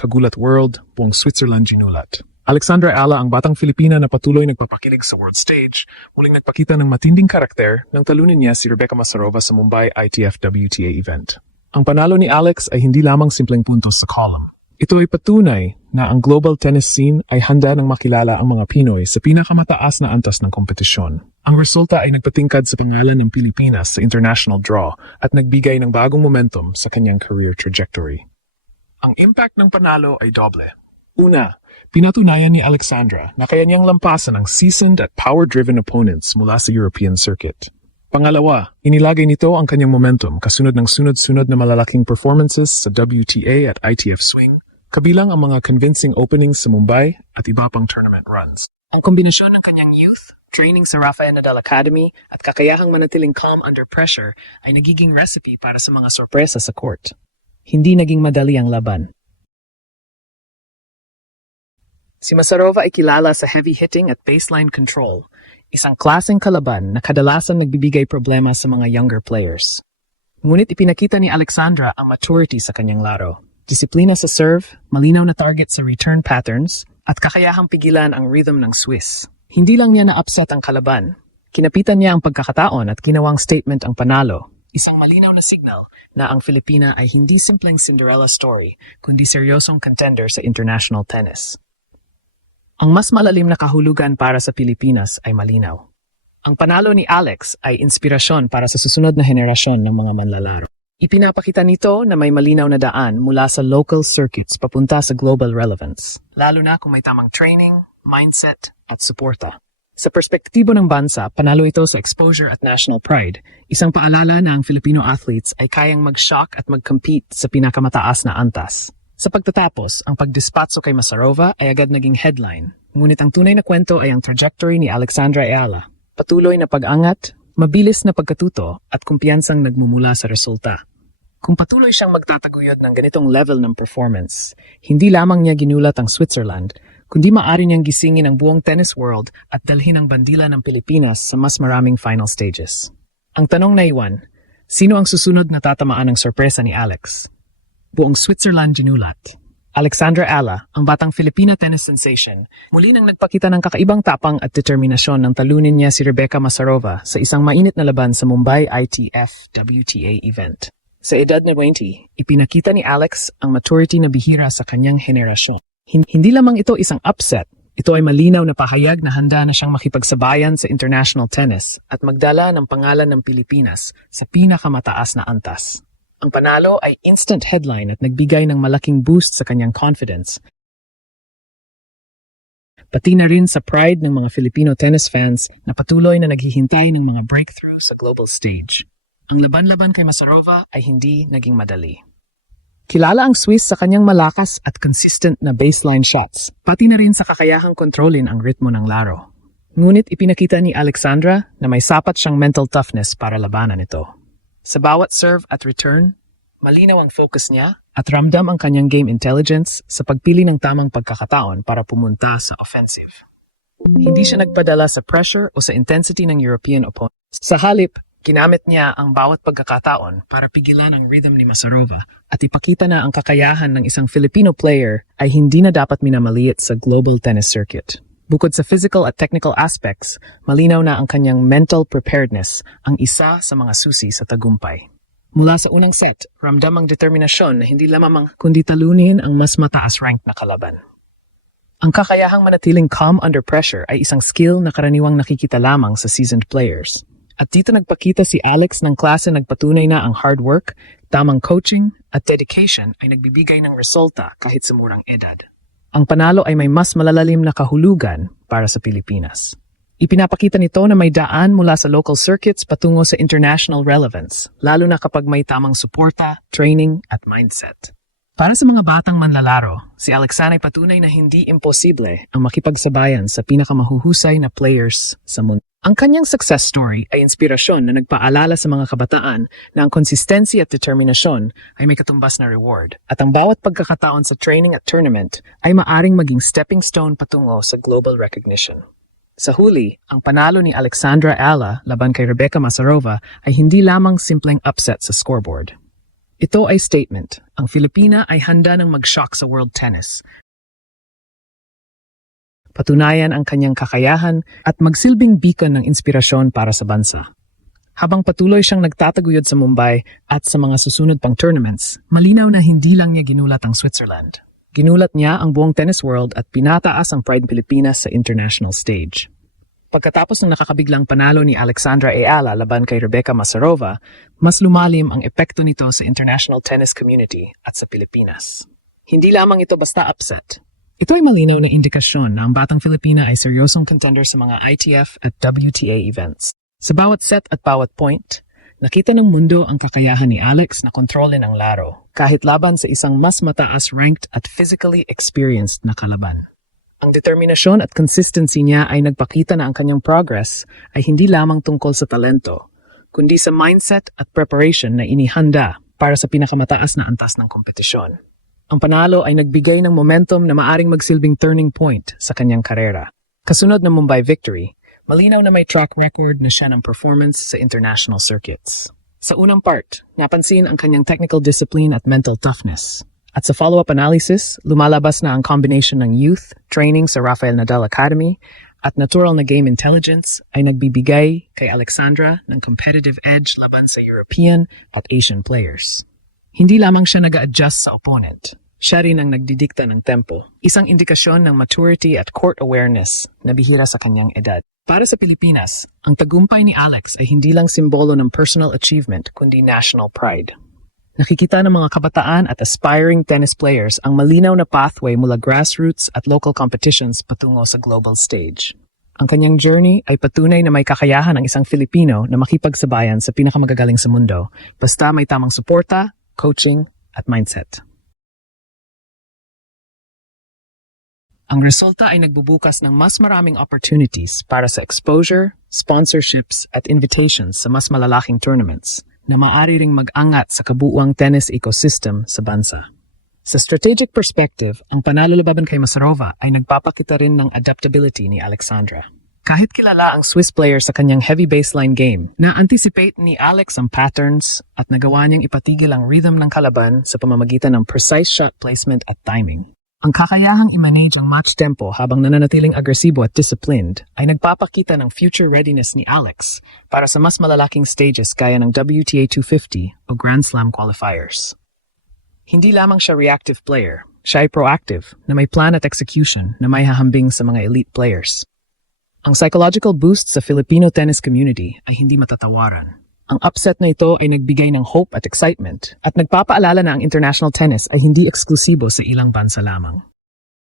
Kagulat World, buong Switzerland ginulat. Alexandra Ala, ang batang Filipina na patuloy nagpapakilig sa world stage, muling nagpakita ng matinding karakter nang talunin niya si Rebecca Masarova sa Mumbai ITF WTA event. Ang panalo ni Alex ay hindi lamang simpleng puntos sa column. Ito ay patunay na ang global tennis scene ay handa ng makilala ang mga Pinoy sa pinakamataas na antas ng kompetisyon. Ang resulta ay nagpatingkad sa pangalan ng Pilipinas sa international draw at nagbigay ng bagong momentum sa kanyang career trajectory. Ang impact ng panalo ay doble. Una, pinatunayan ni Alexandra na kaya niyang lampasan ang seasoned at power-driven opponents mula sa European circuit. Pangalawa, inilagay nito ang kanyang momentum kasunod ng sunod-sunod na malalaking performances sa WTA at ITF swing, kabilang ang mga convincing openings sa Mumbai at iba pang tournament runs. Ang kombinasyon ng kanyang youth, training sa Rafael Nadal Academy at kakayahang manatiling calm under pressure ay nagiging recipe para sa mga sorpresa sa court. Hindi naging madali ang laban. Si Masarova ay kilala sa heavy hitting at baseline control, isang klaseng kalaban na kadalasan nagbibigay problema sa mga younger players. Ngunit ipinakita ni Alexandra ang maturity sa kanyang laro. Disiplina sa serve, malinaw na target sa return patterns, at kakayahang pigilan ang rhythm ng Swiss. Hindi lang niya na-upset ang kalaban. Kinapitan niya ang pagkakataon at ginawang statement ang panalo. Isang malinaw na signal na ang Filipina ay hindi simpleng Cinderella story, kundi seryosong contender sa international tennis. Ang mas malalim na kahulugan para sa Pilipinas ay malinaw. Ang panalo ni Alex ay inspirasyon para sa susunod na henerasyon ng mga manlalaro. Ipinapakita nito na may malinaw na daan mula sa local circuits papunta sa global relevance, lalo na kung may tamang training, mindset, at suporta. Sa perspektibo ng bansa, panalo ito sa exposure at national pride, isang paalala na ang Filipino athletes ay kayang mag-shock at mag-compete sa pinakamataas na antas. Sa pagtatapos, ang pagdispatso kay Masarova ay agad naging headline, ngunit ang tunay na kwento ay ang trajectory ni Alexandra Ayala. Patuloy na pag-angat, mabilis na pagkatuto at kumpiyansang nagmumula sa resulta. Kung patuloy siyang magtataguyod ng ganitong level ng performance, hindi lamang niya ginulat ang Switzerland, kundi maaari niyang gisingin ang buong tennis world at dalhin ang bandila ng Pilipinas sa mas maraming final stages. Ang tanong na iwan, sino ang susunod na tatamaan ng sorpresa ni Alex? Buong Switzerland ginulat. Alexandra Ala, ang batang Filipina tennis sensation, muli nang nagpakita ng kakaibang tapang at determinasyon nang talunin niya si Rebecca Masarova sa isang mainit na laban sa Mumbai ITF WTA event. Sa edad na 20, ipinakita ni Alex ang maturity na bihira sa kanyang henerasyon. Hindi lamang ito isang upset, ito ay malinaw na pahayag na handa na siyang makipagsabayan sa international tennis at magdala ng pangalan ng Pilipinas sa pinakamataas na antas. Ang panalo ay instant headline at nagbigay ng malaking boost sa kanyang confidence. Pati na rin sa pride ng mga Filipino tennis fans na patuloy na naghihintay ng mga breakthrough sa global stage. Ang laban-laban kay Masarova ay hindi naging madali. Kilala ang Swiss sa kanyang malakas at consistent na baseline shots, pati na rin sa kakayahang kontrolin ang ritmo ng laro. Ngunit ipinakita ni Alexandra na may sapat siyang mental toughness para labanan ito. Sa bawat serve at return, malinaw ang focus niya at ramdam ang kanyang game intelligence sa pagpili ng tamang pagkakataon para pumunta sa offensive. Hindi siya nagpadala sa pressure o sa intensity ng European opponent. Sa halip, ginamit niya ang bawat pagkakataon para pigilan ang rhythm ni Masarova at ipakita na ang kakayahan ng isang Filipino player ay hindi na dapat minamaliit sa global tennis circuit. Bukod sa physical at technical aspects, malinaw na ang kanyang mental preparedness ang isa sa mga susi sa tagumpay. Mula sa unang set, ramdam ang determinasyon na hindi lamang kundi talunin ang mas mataas ranked na kalaban. Ang kakayahang manatiling calm under pressure ay isang skill na karaniwang nakikita lamang sa seasoned players. At dito nagpakita si Alex ng klase nagpatunay na ang hard work, tamang coaching, at dedication ay nagbibigay ng resulta kahit sa murang edad. Ang panalo ay may mas malalalim na kahulugan para sa Pilipinas. Ipinapakita nito na may daan mula sa local circuits patungo sa international relevance, lalo na kapag may tamang suporta, training, at mindset. Para sa mga batang manlalaro, si Alexandra ay patunay na hindi imposible ang makipagsabayan sa pinakamahuhusay na players sa mundo. Ang kanyang success story ay inspirasyon na nagpaalala sa mga kabataan na ang consistency at determinasyon ay may katumbas na reward at ang bawat pagkakataon sa training at tournament ay maaring maging stepping stone patungo sa global recognition. Sa huli, ang panalo ni Alexandra Ala laban kay Rebecca Masarova ay hindi lamang simpleng upset sa scoreboard. Ito ay statement. Ang Filipina ay handa ng mag-shock sa world tennis. Patunayan ang kanyang kakayahan at magsilbing beacon ng inspirasyon para sa bansa. Habang patuloy siyang nagtataguyod sa Mumbai at sa mga susunod pang tournaments, malinaw na hindi lang niya ginulat ang Switzerland. Ginulat niya ang buong tennis world at pinataas ang pride ng Pilipinas sa international stage. Pagkatapos ng nakakabiglang panalo ni Alexandra Ayala laban kay Rebecca Masarova, mas lumalim ang epekto nito sa international tennis community at sa Pilipinas. Hindi lamang ito basta upset. Ito ay malinaw na indikasyon na ang batang Filipina ay seryosong contender sa mga ITF at WTA events. Sa bawat set at bawat point, nakita ng mundo ang kakayahan ni Alex na kontrolin ang laro, kahit laban sa isang mas mataas ranked at physically experienced na kalaban. Ang determinasyon at consistency niya ay nagpakita na ang kanyang progress ay hindi lamang tungkol sa talento, kundi sa mindset at preparation na inihanda para sa pinakamataas na antas ng kompetisyon. Ang panalo ay nagbigay ng momentum na maaring magsilbing turning point sa kanyang karera. Kasunod ng Mumbai victory, malinaw na may track record na siya ng performance sa international circuits. Sa unang part, napansin ang kanyang technical discipline at mental toughness. At sa follow-up analysis, lumalabas na ang combination ng youth, training sa Rafael Nadal Academy, at natural na game intelligence ay nagbibigay kay Alexandra ng competitive edge laban sa European at Asian players. Hindi lamang siya nag-a-adjust sa opponent. Siya rin ang nagdidikta ng tempo, isang indikasyon ng maturity at court awareness na bihira sa kanyang edad. Para sa Pilipinas, ang tagumpay ni Alex ay hindi lang simbolo ng personal achievement kundi national pride. Nakikita ng mga kabataan at aspiring tennis players ang malinaw na pathway mula grassroots at local competitions patungo sa global stage. Ang kanyang journey ay patunay na may kakayahan ang isang Filipino na makipagsabayan sa pinakamagagaling sa mundo basta may tamang suporta, coaching at mindset. Ang resulta ay nagbubukas ng mas maraming opportunities para sa exposure, sponsorships at invitations sa mas malalaking tournaments na maaari ring mag-angat sa kabuuang tennis ecosystem sa bansa. Sa strategic perspective, ang panalo laban kay Masarova ay nagpapakita rin ng adaptability ni Alexandra. Kahit kilala ang Swiss player sa kanyang heavy baseline game, na-anticipate ni Alex ang patterns at nagawa niyang ipatigil ang rhythm ng kalaban sa pamamagitan ng precise shot placement at timing. Ang kakayahang i-manage ang match tempo habang nananatiling agresibo at disciplined ay nagpapakita ng future readiness ni Alex para sa mas malalaking stages gaya ng WTA 250 o Grand Slam qualifiers. Hindi lamang siya reactive player, siya ay proactive na may plan at execution na may hahambing sa mga elite players. Ang psychological boost sa Filipino tennis community ay hindi matatawaran. Ang upset na ito ay nagbigay ng hope at excitement at nagpapaalala na ang international tennis ay hindi eksklusibo sa ilang bansa lamang.